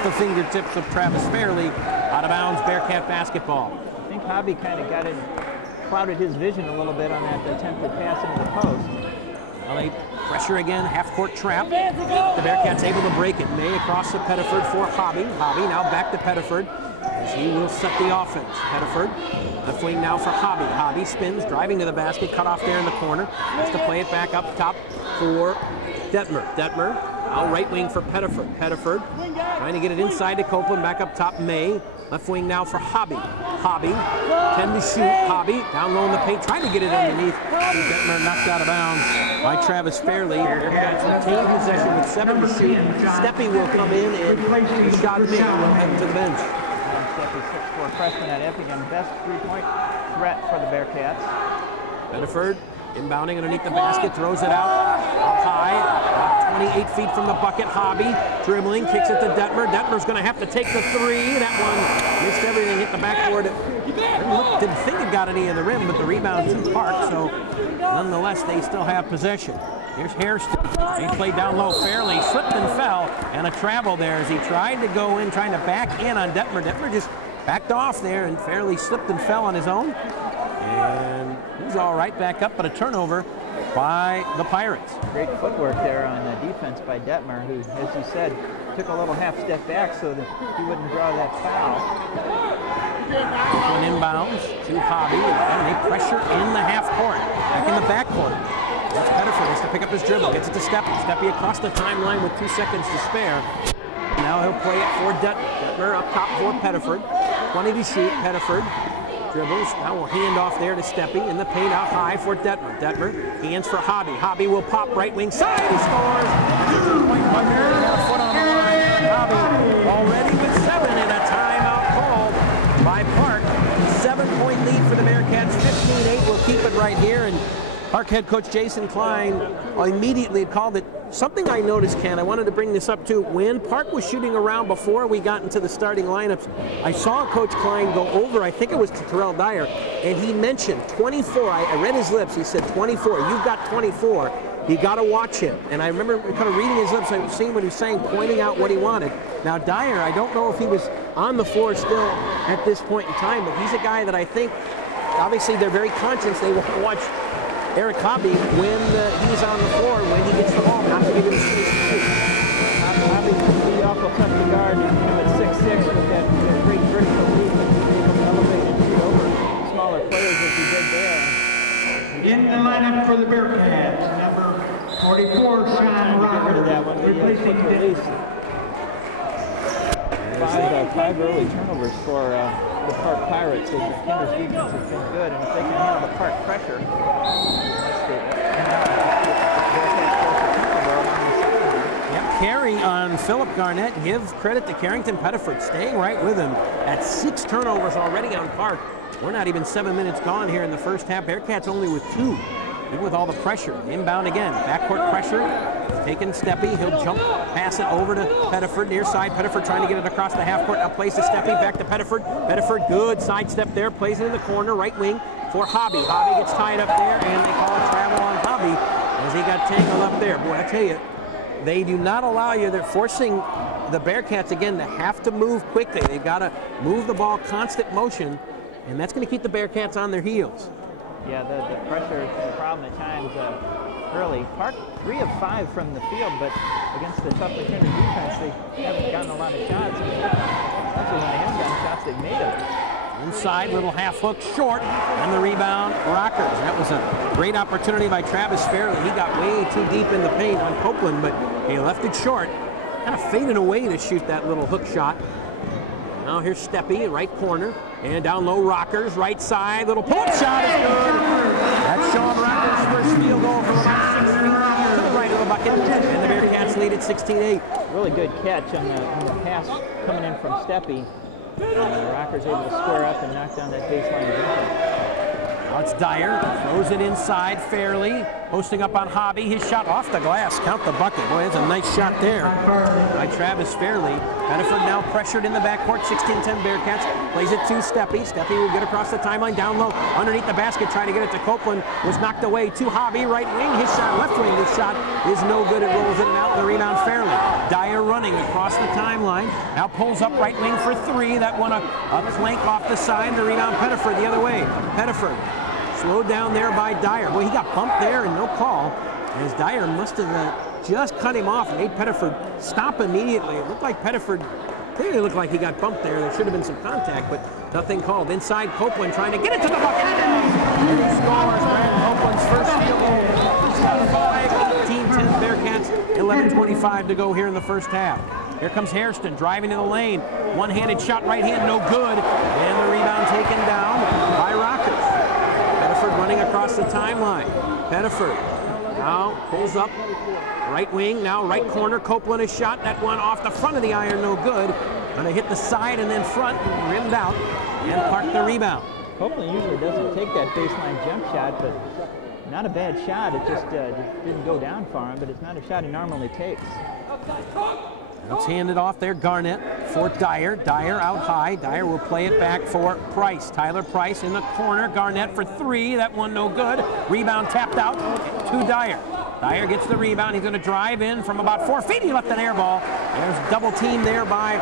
off the fingertips of Travis Fairley. Out of bounds, Bearcat basketball. I think Hobby kind of clouded his vision a little bit on that attempted pass into the post. Well, they pressure again, half-court trap. The Bearcats able to break it. May across to Pettiford for Hobby. Hobby now back to Pettiford as he will set the offense. Pettiford, left wing now for Hobby. Hobby spins, driving to the basket, cut off there in the corner. Has to play it back up top for Detmer. Detmer, now right wing for Pettiford. Pettiford trying to get it inside to Copeland, back up top May. Left wing now for Hobby. Hobby, 10 to shoot. Hobby down low in the paint, trying to get it underneath. Detmer knocked out of bounds by Travis Fairley. Bearcats retain possession with 7 to shoot. Steppy will come in and shot May will head to the bench. Steppy, 6'4" freshman at Effingham, best three-point threat for the Bearcats. Pettiford inbounding underneath the basket, throws it out up high, about 28 feet from the bucket. Hobby dribbling, kicks it to Detmer. Detmer's going to have to take the three. That one missed everything, hit the backboard. Didn't think it got any in the rim, but the rebound to Park, so nonetheless they still have possession. Here's Hairston. He played down low fairly, slipped and fell, and a travel there as he tried to go in, trying to back in on Detmer. Detmer just backed off there and fairly slipped and fell on his own. And he's all right back up, but a turnover by the Pirates. Great footwork there on the defense by Detmer, who, as you said, took a little half step back so that he wouldn't draw that foul. One inbounds to Hobby, and they pressure in the half court, back in the back court. That's Pettiford, has to pick up his dribble, gets it to Steppy. Steppy across the timeline with 2 seconds to spare. Now he'll play it for Detmer. Detmer up top for Pettiford. 20 to shoot, Pettiford. Dribbles, now will hand off there to Steppy in the paint out high for Detmer. Detmer, hands for Hobby. Hobby will pop right wing side, he scores! That's a 2-point bucket, got a foot on the line, and Hobby already with 7 in a timeout called by Park. 7-point lead for the Bearcats, 15-8, we'll keep it right here, and Park head coach Jason Klein immediately called it. Something I noticed, Ken, I wanted to bring this up too. When Park was shooting around before we got into the starting lineups, I saw Coach Klein go over, I think it was to Terrell Dyer, and he mentioned 24. I read his lips, he said 24. You've got 24. You got to watch him. And I remember kind of reading his lips, I was seeing what he was saying, pointing out what he wanted. Now Dyer, I don't know if he was on the floor still at this point in time, but he's a guy that I think, obviously they're very conscious, they will watch Eric Hobby when he's on the floor, when he gets the ball, not to give him space to shoot. Hobby can be awful tough to guard, at 6'6", with that great vertical leap, and elevate and shoot over smaller players as he did there. In the lineup for the Bearcats, number 44, Sean Roberts, replacing release. Five early turnovers for the Park Pirates. So McKendree's defense has been good, and if they can handle the Park pressure, Carry on Philip Garnett. Give credit to Carrington Pettiford, staying right with him at 6 turnovers already on Park. We're not even 7 minutes gone here in the first half. Bearcats only with 2, even with all the pressure. Inbound again, backcourt pressure. Taking Steppy, he'll jump, pass it over to Pettiford, near side. Pettiford trying to get it across the half court. Now plays to Steppy, back to Pettiford. Pettiford, good sidestep there, plays it in the corner, right wing for Hobby. Hobby gets tied up there, and they call a travel on Hobby as he got tangled up there. Boy, I tell you, they do not allow you. They're forcing the Bearcats, again, to have to move quickly. They've got to move the ball, constant motion, and that's going to keep the Bearcats on their heels. Yeah, the pressure is a problem at times early. Park 3 of 5 from the field, but against the tough McKendree defense, they haven't gotten a lot of shots. Especially when they have gotten shots, they've made them. Inside, little half hook short, and the rebound, Rockers. That was a great opportunity by Travis Fairley. He got way too deep in the paint on Copeland, but he left it short. Kind of faded away to shoot that little hook shot. Now here's Steppy, right corner, and down low, Rockers, right side, little pull-up shot is good. That's Sean Rockers' first field goal from about 6 feet to the right of the bucket, and the Bearcats lead at 16-8. Really good catch on the pass coming in from Steppy. And the Rockers able to square up and knock down that baseline jumper. Now it's Dyer, throws it inside fairly. Posting up on Hobby, his shot off the glass, count the bucket. Boy, that's a nice shot there by Travis Fairley. Bedford now pressured in the backcourt, 16-10 Bearcats. Plays it to Steppy. Steppy will get across the timeline, down low, underneath the basket, trying to get it to Copeland. Was knocked away to Hobby, right wing, his shot, left wing, his shot is no good. It rolls in and out, and the rebound Fairley. Dyer running across the timeline, now pulls up right wing for three. That one a flank off the side, the rebound Pettiford the other way. Pettiford slowed down there by Dyer. Boy, he got bumped there and no call, as Dyer must have just cut him off and made Pettiford stop immediately. It looked like Pettiford clearly looked like he got bumped there. There should have been some contact, but nothing called. Inside, Copeland trying to get it to the bucket. And he scores. Copeland's first field goal. 18-10 Bearcats, 11:25 to go here in the first half. Here comes Hairston driving in the lane. One-handed shot, right hand, no good. And the rebound taken down by Rockers. Pettiford running across the timeline. Pettiford now pulls up, right wing, now right corner. Copeland is shot. That one off the front of the iron, no good. Gonna hit the side and then front, rimmed out, and park the rebound. Copeland usually doesn't take that baseline jump shot, but not a bad shot. It just didn't go down for him, but it's not a shot he normally takes. Let's hand it off there, Garnett for Dyer. Dyer out high. Dyer will play it back for Price. Tyler Price in the corner. Garnett for three. That one no good. Rebound tapped out to Dyer. Dyer gets the rebound. He's going to drive in from about 4 feet. He left an air ball. There's double team there by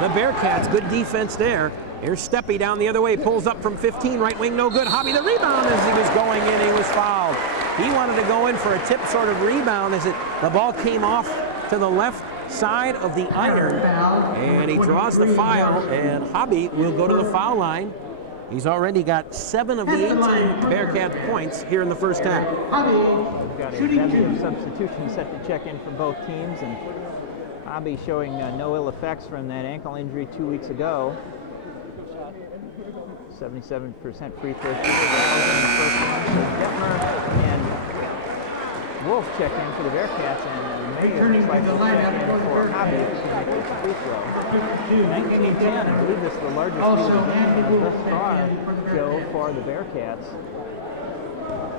the Bearcats. Good defense there. Here's Steppy down the other way. Pulls up from 15. Right wing, no good. Hobby the rebound as he was going in. He was fouled. He wanted to go in for a tip sort of rebound as the ball came off to the left side of the iron, and he draws the foul, and Hobby will go to the foul line. He's already got 7 of the 18 Bearcat points here in the first half. We've got a bevy of substitutions set to check in for both teams, and Hobby showing no ill effects from that ankle injury 2 weeks ago. 77% free throw shooter in the first one. So Detmer and Wolff check in for the Bearcats, and looks like they'll check in for Hobby to make this free throw. 19-10, I believe this is the largest lead thus far, Joe, for the Bearcats.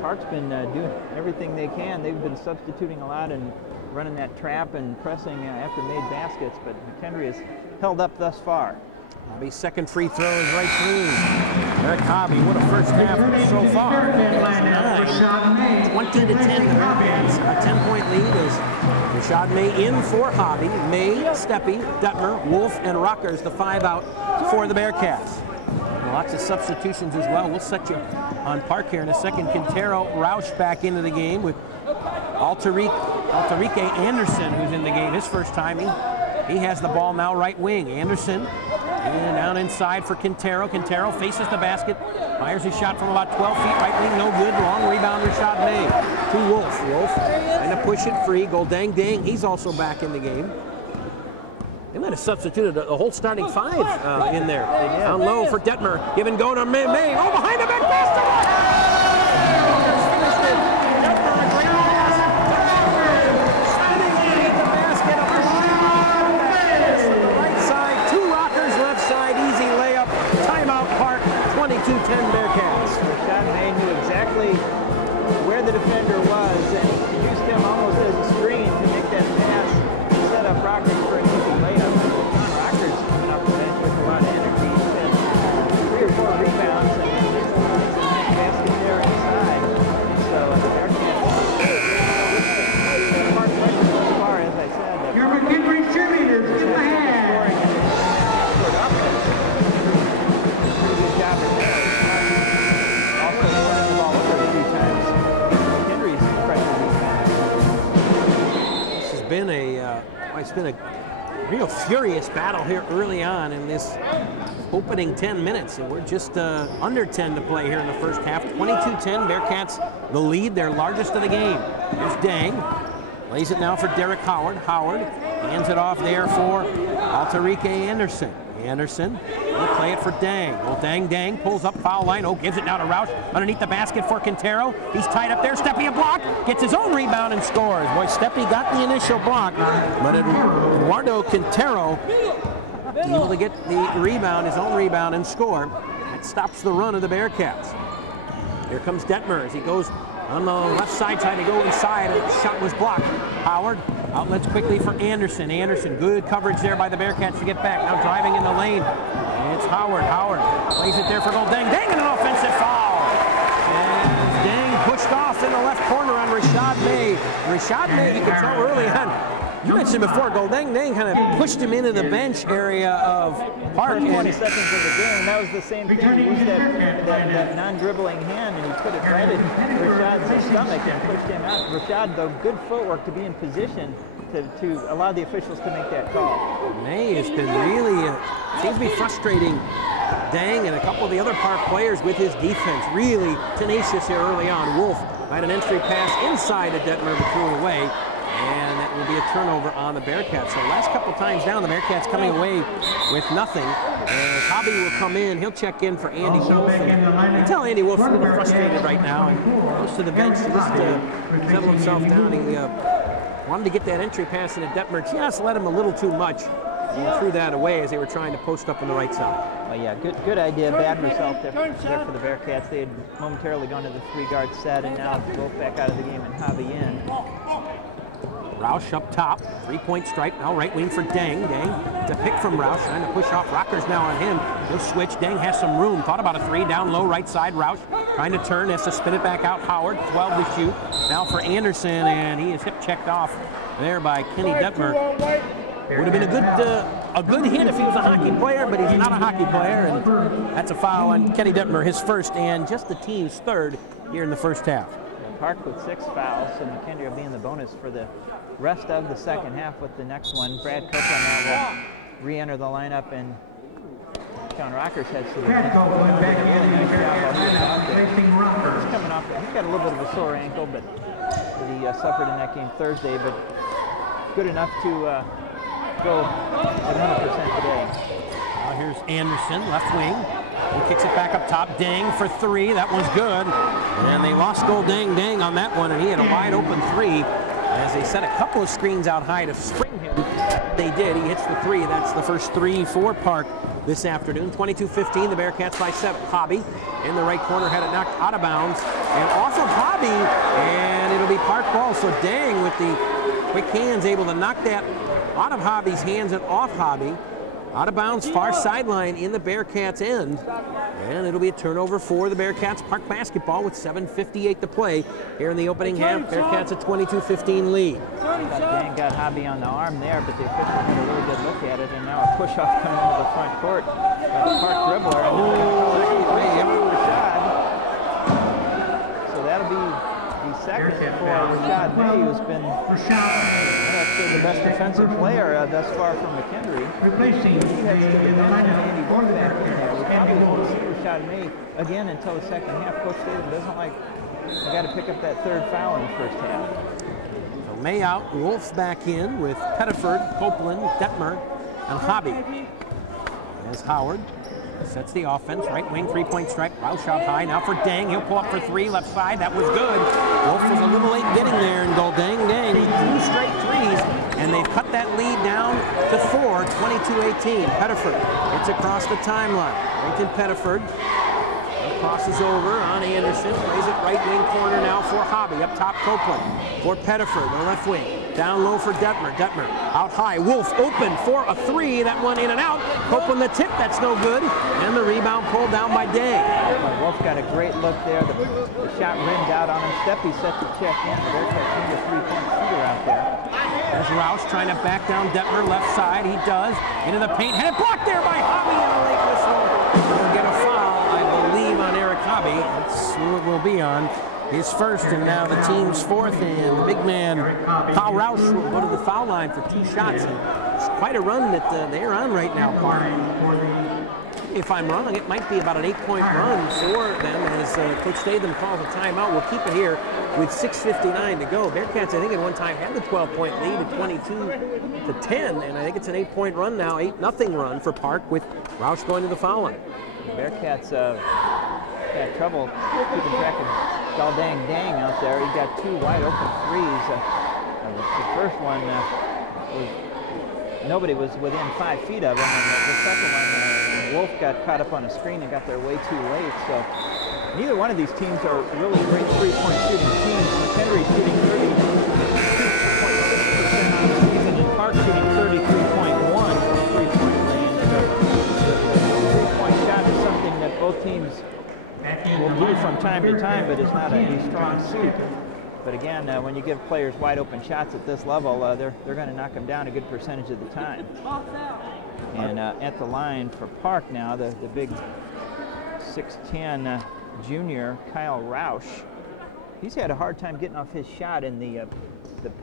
Park's been doing everything they can. They've been substituting a lot and running that trap and pressing after made baskets, but McKendree has held up thus far. Hobby's second free throw is right through. Eric Hobby, what a first half so far. 20-10, the Bearcats. A 10-point lead is Rashad May in for Hobby. May, Steppy, Detmer, Wolff, and Rockers, the 5 out for the Bearcats. Lots of substitutions as well. We'll set you on Park here in a second. Quintero Roush back into the game with Alterique Anderson, who's in the game his first time. He has the ball now right wing. Anderson and down inside for Quintero. Quintero faces the basket, fires his shot from about 12 feet, right wing, no good. Long rebound, Rashad May to Wolff. Wolff trying to push it free. Goldang Dang, he's also back in the game. They might have substituted a whole starting 5 in there. Down low for Detmer. Give and go to May. May. Oh, behind the back basket! The defender was, and he used him almost as a screen to make that pass, set up Rockers for an easy layup. John Rockers coming up the bench with a lot of energy. He's had 3 or 4 rebounds and a basket there inside. So the Bearcats Mark Fletcher so far, as I said. Your McKendree cheerleaders, get the hand. Pretty good job at that. Also turning the ball over a few times. It's been a real furious battle here early on in this opening 10 minutes, and we're just under 10 to play here in the first half. 22-10, Bearcats the lead, their largest of the game. Here's Dang, lays it now for Derek Howard. Howard hands it off there for Alterique Anderson. Anderson will play it for Dang. Well, Dang pulls up foul line. Oh, gives it now to Roush underneath the basket for Quintero. He's tied up there. Steppy a block. Gets his own rebound and scores. Boy, Steppy got the initial block, but Eduardo Quintero able to get the rebound, his own rebound, and score. That stops the run of the Bearcats. Here comes Detmer as he goes On the left side, trying to go inside, and the shot was blocked. Howard outlets quickly for Anderson. Anderson, good coverage there by the Bearcats to get back. Now driving in the lane. It's Howard. Howard plays it there for goal. Dang, and an offensive foul. And Dang pushed off in the left corner on Rashad May. Rashad May, you can tell early on. You mentioned before, Dang kind of pushed him into the bench area of Park. First 20 seconds of the game, that was the same thing. He used that non-dribbling hand, and he put it right in Rashad's stomach and pushed him out. Rashad, though, good footwork to be in position to allow the officials to make that call. May has been really, seems to be frustrating Dang and a couple of the other Park players with his defense. Really tenacious here early on. Wolff had an entry pass inside of Detmer, but threw it away. And that will be a turnover on the Bearcats. So last couple times down, the Bearcats coming away with nothing. And Hobby will come in. He'll check in for Andy Wolff. And you tell Andy Wolff's a little frustrated right now and goes to the bench to just settle himself down. He wanted to get that entry pass into Detmer. Just let him a little too much. And threw that away as they were trying to post up on the right side. Well, yeah, good idea. Bad result there for the Bearcats. They had momentarily gone to the three-guard set, and now Wolff back out of the game and Hobby in. Roush up top, three-point strike, now right wing for Dang. Dang to pick from Roush, trying to push off. Rockers now on him. He'll switch. Dang has some room. Thought about a three, down low, right side. Roush trying to turn, has to spin it back out. Howard, 12 to shoot. Now for Anderson, and he is hip checked off there by Kenny Detmer. Would have been a good hit if he was a hockey player, but he's not a hockey player, and that's a foul on Kenny Detmer, his first and just the team's third here in the first half. Park with 6 fouls, so McKendree will be in the bonus for the rest of the second half with the next one. Brad Copeland now will re-enter the lineup, and Sean Rockers heads to the bench. Really nice job while he was out there. He's coming off, he's got a little bit of a sore ankle, but that he suffered in that game Thursday, but good enough to go at 100% today. Now here's Anderson, left wing. He kicks it back up top. Dang for 3. That one's good. And they lost goal Dang on that one, and he had a wide open 3 as they set a couple of screens out high to spring him. They did. He hits the 3. That's the first 3 for Park this afternoon. 22-15, the Bearcats by 7. Hobby in the right corner had it knocked out of bounds and off of Hobby, and it'll be Park ball. So Dang with the quick hands able to knock that out of Hobby's hands and off Hobby. Out of bounds, far sideline in the Bearcats' end. And it'll be a turnover for the Bearcats. Park basketball with 7:58 to play here in the opening half. Bearcats a 22-15 lead. Dang got Hobby on the arm there, but the official had a really good look at it, and now a push-off coming into the front court by the Park dribbler. So that'll be the second for Rashad May, who's been the best defensive player thus far from McKendree. Replacing he heads to the bench, and Andy Wolff back in there. We probably won't see Rashad May again until the second half. Coach David doesn't like, you got to pick up that 3rd foul in the first half. So May out, Wolff back in with Pettiford, Copeland, Detmer, and Hobby. As Howard sets the offense, right wing, 3-point strike. Roush out high, now for Dang. He'll pull up for 3, left side. That was good. Wolff was a little late getting there, and goal Dang. 2 straight 3s, and they've cut that lead down to 4, 22-18. Pettiford hits across the timeline. Right in Pettiford. Crosses over on Anderson, plays it right wing corner now for Hobby. Up top, Copeland for Pettiford, the left wing. Down low for Detmer. Detmer out high. Wolff open for a 3. That one in and out. Copeland the tip, that's no good. And the rebound pulled down by Dang. Wolff got a great look there. The shot rimmed out on him. Steppy set to check in. The Bearcats need a 3-point shooter out there. There's Roush trying to back down Detmer, left side. He does. Into the paint. Had it blocked there by Hobby, and a late whistle. He'll get a foul, I believe, on Eric Hobby. That's who it will be on. His first, and now the team's 4th, and the big man, Kyle Roush, will go to the foul line for 2 shots. And it's quite a run that they're on right now, Park. If I'm wrong, it might be about an 8-point run for them as Coach Statham calls a timeout. We'll keep it here with 6:59 to go. Bearcats, I think, at one time had the 12-point lead at 22-10, and I think it's an 8-point run now, 8-0 run for Park with Roush going to the foul line. Bearcats had trouble keeping track of Dang out there. He got 2 wide open 3s. The first one nobody was within 5 feet of him, and the second one, Wolff got caught up on a screen and got there way too late. So Neither one of these teams are really great three-point shooting teams. McKendree shooting 32.6% on the season, and Park shooting 33.1% from three-point range. So the three-point shot is something that both teams will do from time to time, but it's not a strong suit. But again, when you give players wide open shots at this level, they're going to knock them down a good percentage of the time. And at the line for Park now, the big 6'10" junior, Kyle Roush. He's had a hard time getting off his shot in the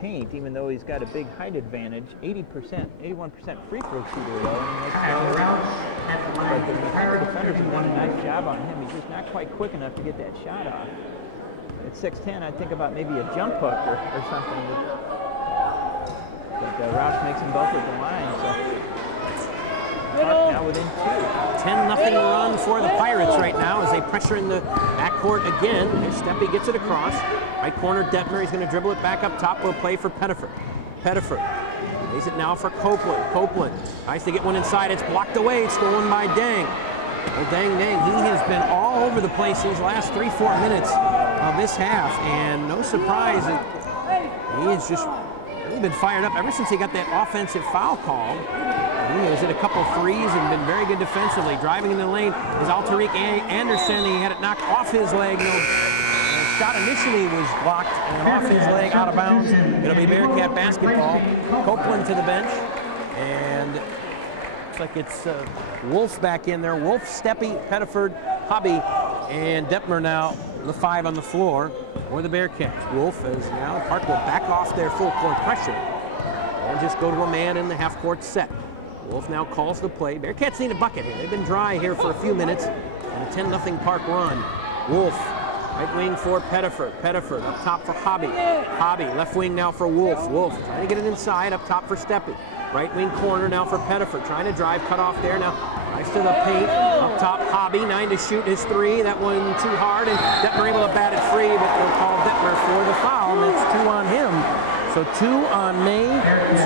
paint, even though he's got a big height advantage. 81% free throw shooter, though. But the defenders have done a nice job on him. He's just not quite quick enough to get that shot off. At 6'10", I'd think about maybe a jump hook or something. But Roush makes them both at the line. So Park now within 2. 10-0 run for the Pirates right now as they pressure in the backcourt again. Here's Steppe, gets it across. Right corner, Detmer. He's going to dribble it back up top. Will play for Pettiford. Pettiford lays it now for Copeland. Copeland tries to get one inside. It's blocked away. It's stolen by Dang. Well, Dang, he has been all over the place these last 3-4 minutes of this half, and no surprise that he has just really been fired up ever since he got that offensive foul call. He has hit a couple threes and been very good defensively. Driving in the lane is Altariq Anderson. He had it knocked off his leg. The shot initially was blocked and off his leg, out of bounds. It'll be Bearcat basketball. Copeland to the bench, and looks like it's Wolff back in there. Wolff, Steppe, Pettiford, Hobby, and Detmer now the 5 on the floor for the Bearcats. Wolff is now, Park will back off their full court pressure and just go to a man in the half-court set. Wolff now calls the play. Bearcats need a bucket here. They've been dry here for a few minutes, and a 10-0 Park run. Wolff, right wing for Pettiford. Pettiford up top for Hobby. Hobby, left wing now for Wolff. Wolff trying to get it inside, up top for Steppe. Right wing corner now for Pettiford, trying to drive, cut off there. Now drives to the paint, up top Hobby, 9 to shoot his 3. That one too hard, and Detmer able to bat it free, but they'll call Detmer for the foul, and it's 2 on him. So 2 on May, 2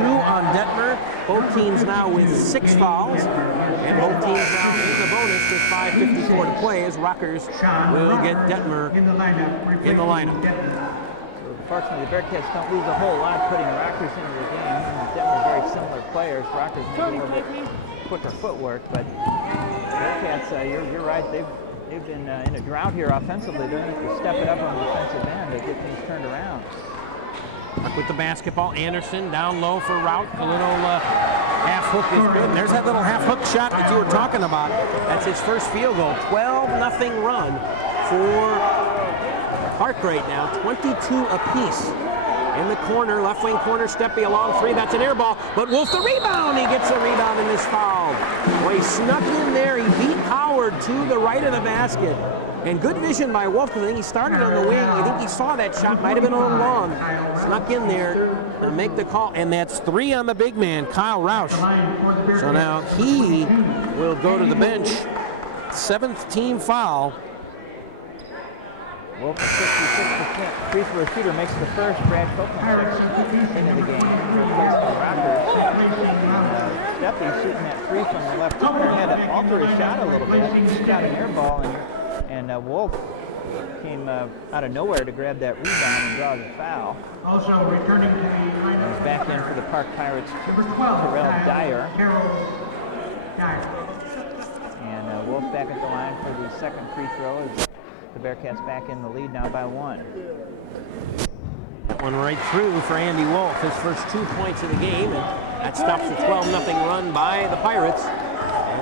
on Detmer. Both teams now with 6 fouls, and both teams now in the bonus with 5:54 to play as Rockers will get Detmer in the lineup. Unfortunately, the Bearcats don't lose a whole lot putting Rockers into the game. Detmer very similar players. Rockers maybe a little bit quicker footwork, but Bearcats, you're right. They've been in a drought here offensively. They're going to have to step it up on the defensive end to get things turned around. Park with the basketball. Anderson down low for Rout. A little half hook is good. There's that little half hook shot that you were talking about. That's his first field goal. 12-0 run for Park right now. 22 apiece. In the corner, left wing corner, Steppe a long 3. That's an air ball, but Wolff the rebound. He gets a rebound and is fouled. Well, he snuck in there. He beat Howard to the right of the basket. And good vision by Wolff, because I think he started on the wing. I think he saw that shot, might have been on long. Snuck in there to make the call, and that's 3 on the big man, Kyle Roush. So now he will go to the bench. 7th team foul. Wolff, a 66% free throw shooter, makes the first. Brad Copeland into the game. Replaced the Rockers. Steppe shooting that 3 from the left corner. Had to alter his shot a little bit. He shot an air ball, and Wolff came out of nowhere to grab that rebound and draw the foul. Also returning to the lineup. He's back in for the Park Pirates, Terrell Dyer. And Wolff back at the line for the second free throw. As the Bearcats back in the lead now by 1. That one right through for Andy Wolff, his first 2 points of the game, and that stops the 12-0 run by the Pirates.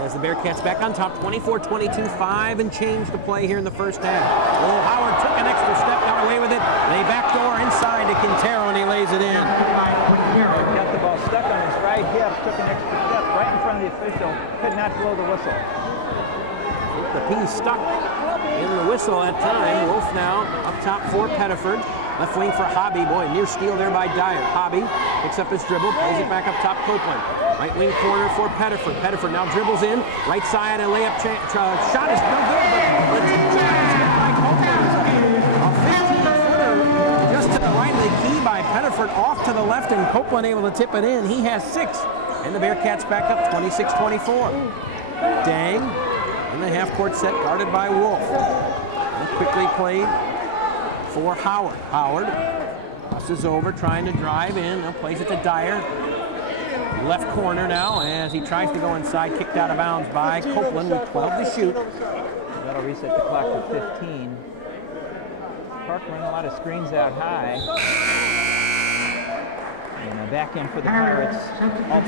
As the Bearcats back on top, 24-22, 5 and change to play here in the first half. Oh, Howard took an extra step, got away with it. They backdoor inside to Quintero, and he lays it in. Got the ball stuck on his right hip, took an extra step right in front of the official, could not blow the whistle. The piece stuck in the whistle that time. Wolff now up top for Pettiford. Left wing for Hobby. Boy, near steal there by Dyer. Hobby picks up his dribble, plays it back up top, Copeland. Right wing corner for Pettiford. Pettiford now dribbles in. Right side, a layup shot is no good, but it's by Copeland. A 15-footer just to the right of the key by Pettiford, off to the left, and Copeland able to tip it in. He has 6. And the Bearcats back up 26-24. Dang in the half-court set, guarded by Wolff. quickly played for Howard. Howard crosses over, trying to drive in. Now plays it to Dyer. Left corner now as he tries to go inside, kicked out of bounds by Copeland with 12 to shoot. That'll reset the clock to 15. Park running a lot of screens out high. And back in for the Pirates,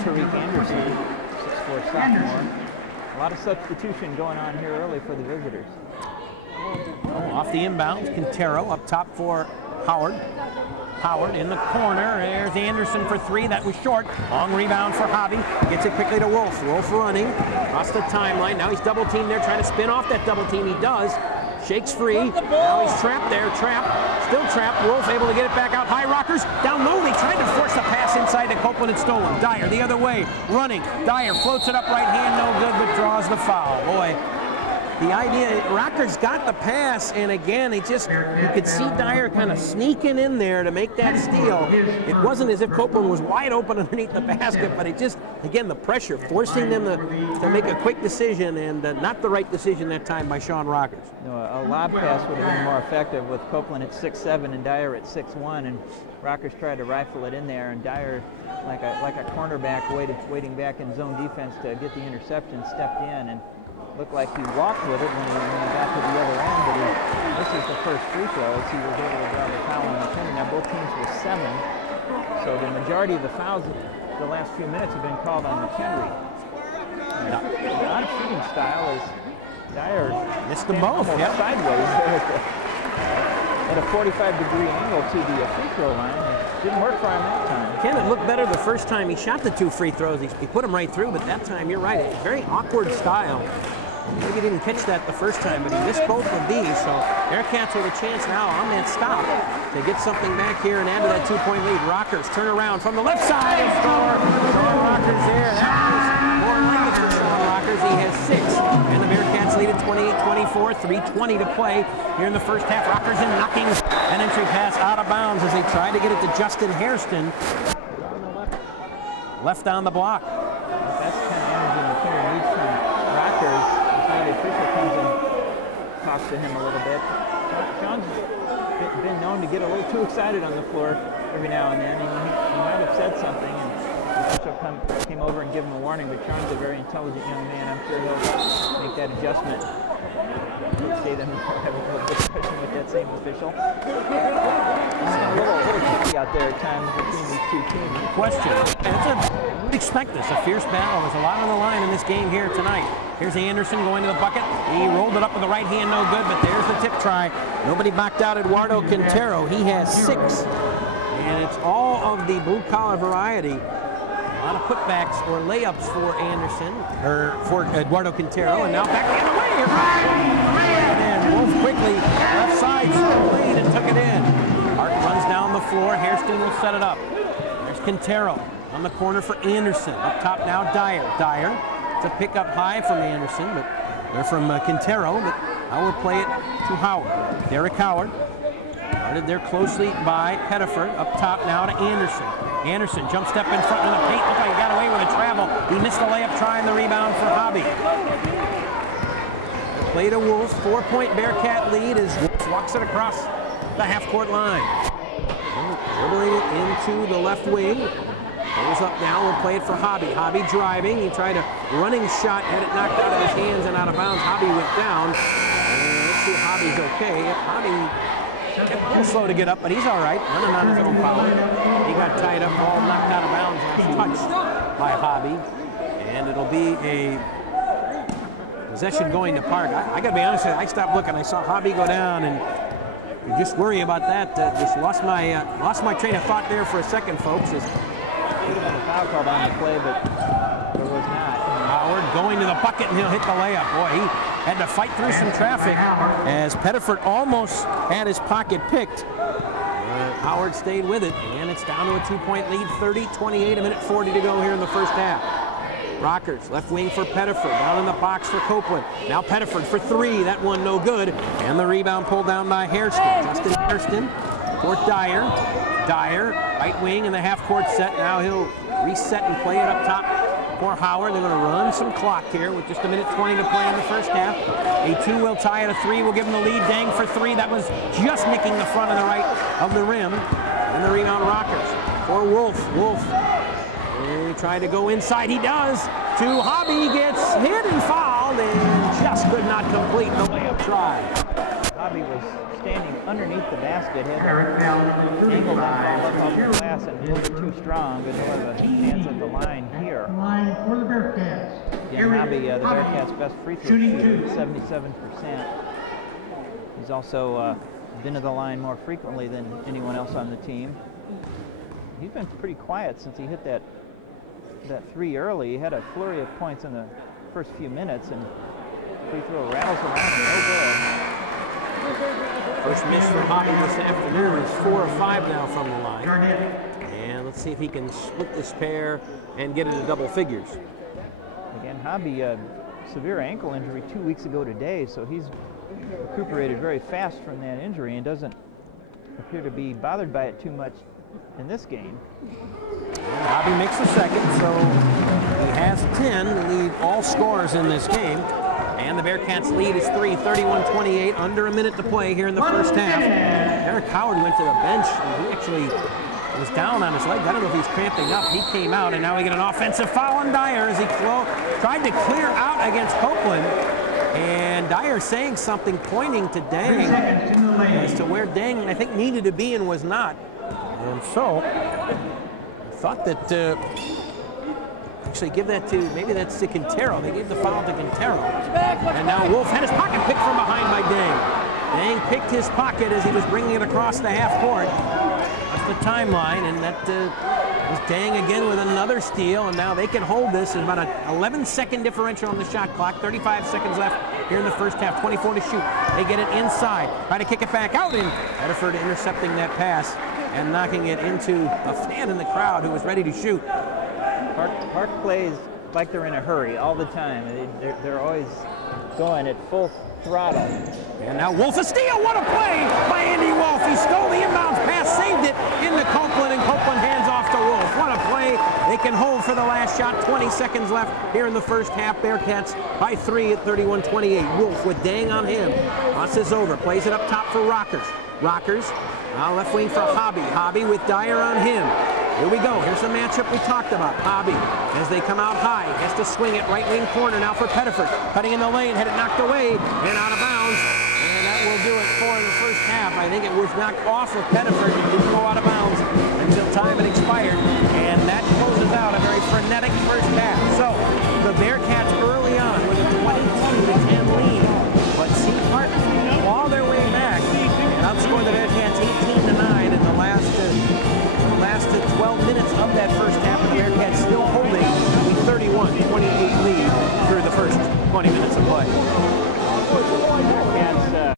Tariq Anderson, 6'4" sophomore. A lot of substitution going on here early for the visitors. Oh, off the inbounds, Quintero up top for Howard. Howard in the corner. There's Anderson for three. That was short. Long rebound for Hobby. Gets it quickly to Wolff. Wolff running across the timeline. Now he's double teamed there, trying to spin off that double team. He does. Shakes free. Now he's trapped there. Trapped. Still trapped. Wolff able to get it back out high. Rockers down low. They tried to force a pass inside to Copeland and stolen. Dyer the other way. Running. Dyer floats it up right hand. No good, but draws the foul. Boy. The idea, Rockers got the pass, and again, you could see Dyer kind of sneaking in there to make that steal. It wasn't as if Copeland was wide open underneath the basket, but it just, again, the pressure, forcing them to make a quick decision, and not the right decision that time by Sean Rockers. No, a lob pass would have been more effective with Copeland at 6'7" and Dyer at 6'1", and Rockers tried to rifle it in there, and Dyer, like a cornerback, waiting back in zone defense to get the interception, stepped in, and looked like he walked with it when he got to the other end, but this is the first free throw as he was able to grab the foul on McKendree. Now both teams were 7, so the majority of the fouls the last few minutes have been called on McKendree. The odd shooting style is Dyer missed them both, sideways there at a 45-degree angle to the free throw line. Didn't work for him that time. Ken, it looked better the first time he shot the 2 free throws. He put them right through, but that time, you're right, it's a very awkward style. Maybe he didn't catch that the first time, but he missed both of these, so Bearcats with a chance now on that stop to get something back here and add to that 2-point lead. Rockers turn around from the left side and score. Sean Rockers there. That was more like it for Sean Rockers. He has 6, and the Bearcats lead at 28-24, 3:20 to play here in the first half. Rockers in knocking an entry pass out of bounds as they try to get it to Justin Hairston. Left on the block. That's kind of energy McKendree needs from Rockers. The official comes and talks to him a little bit. Sean's been known to get a little too excited on the floor every now and then, and he might have said something, and the official came over and gave him a warning, but Sean's a very intelligent young man. I'm sure he'll make that adjustment. Let's say them having a little discussion with that same official. It's a little tricky out there at times between these two teams. Question. You'd expect this, a fierce battle. There's a lot on the line in this game here tonight. Here's Anderson going to the bucket. He rolled it up with the right hand, no good, but there's the tip try. Nobody backed out Eduardo Quintero. He has 6. And it's all of the blue-collar variety. A lot of putbacks or layups for Anderson, or for Eduardo Quintero, and now back the other way. And Wolff quickly, left side, lead and took it in. Hart runs down the floor. Hairston will set it up. There's Quintero on the corner for Anderson. Up top now, Dyer. Dyer to pick up high from Anderson, but they're from Quintero, but I will play it to Howard. Derek Howard. Guarded there closely by Pettiford. Up top now to Anderson. Anderson jump step in front of the paint. Looked like he got away with a travel. He missed the layup, trying the rebound for Hobby. Play to Wolff. 4-point Bearcat lead as Wolff walks it across the half-court line. Dribbling it into the left wing. Goes up now. We'll play it for Hobby. Hobby driving. He tried a running shot, had it knocked out of his hands and out of bounds. Hobby went down. And let's see if Hobby's okay. Hobby too slow to get up, but he's all right. Running on his own power. He got tied up, ball knocked out of bounds, touched by Hobby, and it'll be a possession going to Park. I got to be honest with you, I stopped looking. I saw Hobby go down, and you just worry about that. Just lost my train of thought there for a second, folks. Could have been a foul called on the play, but there was not. Howard going to the bucket, and he'll hit the layup. Boy, he had to fight through some traffic as Pettiford almost had his pocket picked. Howard stayed with it, and it's down to a 2-point lead, 30-28, 1:40 to go here in the first half. Rockers, left wing for Pettiford, down in the box for Copeland. Now Pettiford for 3, that one no good, and the rebound pulled down by Hairston. Justin Hairston for Dyer. Dyer, right wing in the half-court set. Now he'll reset and play it up top for Howard. They're going to run some clock here with just 1:20 to play in the first half. A 2 will tie it, a 3 will give them the lead. Dang for 3. That was just nicking the front of the right of the rim. And the rebound Rockers for Wolff. Wolff, he tried to go inside. He does. To Hobby, gets hit and fouled and just could not complete the layup try. Hobby was standing underneath the basket, had an angle that ball up off the glass and a little bit too strong, but he'll have a chance at the line here. Line for the Bearcats. Again, Hobby, the Bearcats' best free throw shooter, 77%. He's also been to the line more frequently than anyone else on the team. He's been pretty quiet since he hit that 3 early. He had a flurry of points in the first few minutes, and free throw rattles around and no good. First miss for Hobby this afternoon is 4 of 5 now from the line. And let's see if he can split this pair and get into double figures. Again, Hobby, severe ankle injury 2 weeks ago today, so he's recuperated very fast from that injury and doesn't appear to be bothered by it too much in this game. And Hobby makes the second, so he has 10 to lead all scorers in this game. And the Bearcats' lead is 3, 31-28, under a minute to play here in the first half. Eric Howard went to the bench, and he actually was down on his leg. I don't know if he's cramping up. He came out, and now we get an offensive foul on Dyer as he tried to clear out against Copeland. And Dyer saying something, pointing to Dang as to where Dang, I think, needed to be and was not. And so, I thought that actually give that to, maybe that's to Quintero. They gave the foul to Quintero. And now Wolff had his pocket picked from behind by Dang. Dang picked his pocket as he was bringing it across the half court. That's the timeline, and that was Dang again with another steal, and now they can hold this. There's about an 11-second differential on the shot clock. 35 seconds left here in the first half. 24 to shoot. They get it inside. Try to kick it back out, and Bedford intercepting that pass and knocking it into a fan in the crowd who was ready to shoot. Park plays like they're in a hurry all the time. They're always going at full throttle. And now Wolff a steal. What a play by Andy Wolff. He stole the inbounds pass, saved it into Copeland, and Copeland hands off to Wolff. What a play. They can hold for the last shot. 20 seconds left here in the first half. Bearcats by 3 at 31-28. Wolff with Dang on him. Passes over. Plays it up top for Rockers. Rockers. Left wing for Hobby. Hobby with Dyer on him. Here we go. Here's the matchup we talked about. Hobby, as they come out high, has to swing it right wing corner now for Pettiford. Cutting in the lane, had it knocked away and out of bounds. And that will do it for the first half. I think it was knocked off of Pettiford and didn't go out of bounds until time had expired. And that closes out a very frenetic first half. So the Bearcats early on with a 22-10 lead. But see Park claw their way back and outscore the Bearcats 18-9 in the last 12 minutes of that first half. The Bearcats still holding a 31-28 lead through the first 20 minutes of play. Bearcats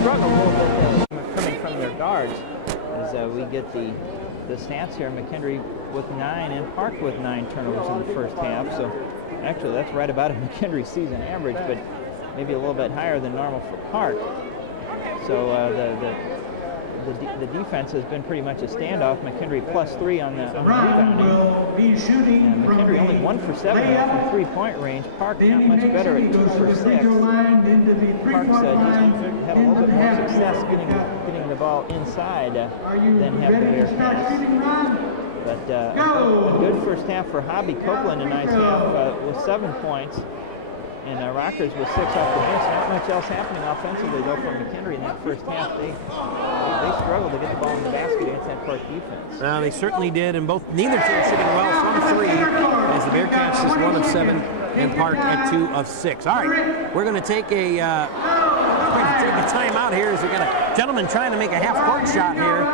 struggle a little bit coming from their guards as we get the stats here. McKendree with 9 and Park with 9 turnovers in the first half. So actually that's right about a McKendree season average, but maybe a little bit higher than normal for Park. So the defense has been pretty much a standoff. McKendree +3 on the rebounding. And McKendree only 1 for 7 from three-point range. Park not much better at 2 for 6. Park's just had a little bit more success getting the ball inside than have the Bearcats. But a good first half for Hobby. Copeland a nice half with 7 points. And Rockers with 6 off the bench. Not much else happening offensively though from McKendree in that first half. They struggled to get the ball in the basket against that Park defense. They certainly did, and neither team shooting well from 3, as the Bearcats is 1 of 7 and Park at 2 of 6. All right, we're going to take a timeout here as we got a gentleman trying to make a half-court shot here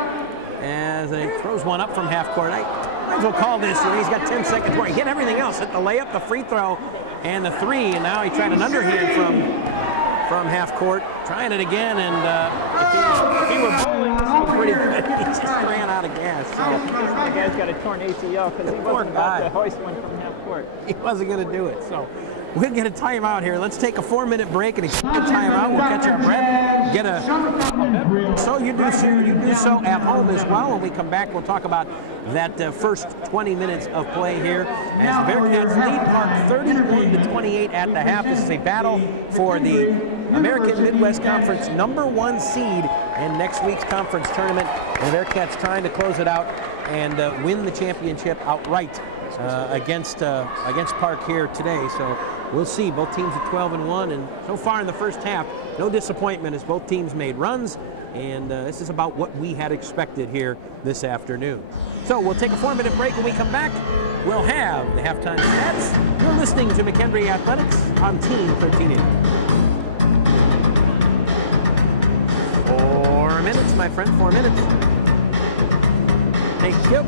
as he throws one up from half-court. I might as well call this. He's got 10 seconds more. He hit everything else. Hit the layup, the free throw, and the 3, and now he tried an underhand from half court, trying it again, and if he were bowling, this would be pretty good. He just ran out of gas. So. The guy's got a torn ACL because he wasn't about to hoist one from half court. He wasn't going to do it. So we'll get a timeout here. Let's take a 4-minute break and a timeout. We'll catch our breath. So you do so at home as well. When we come back, we'll talk about that first 20 minutes of play here as the Bearcats lead Park 31-28 at the half. This is a battle for the American Midwest Conference #1 seed in next week's conference tournament. And the Bearcats trying to close it out and win the championship outright against Park here today. So we'll see. Both teams at 12-1, and so far in the first half, no disappointment as both teams made runs. And this is about what we had expected here this afternoon. So we'll take a 4-minute break. When we come back, we'll have the halftime stats. You're listening to McKendree Athletics on Team 1380. 4 minutes, my friend, 4 minutes. Thank you.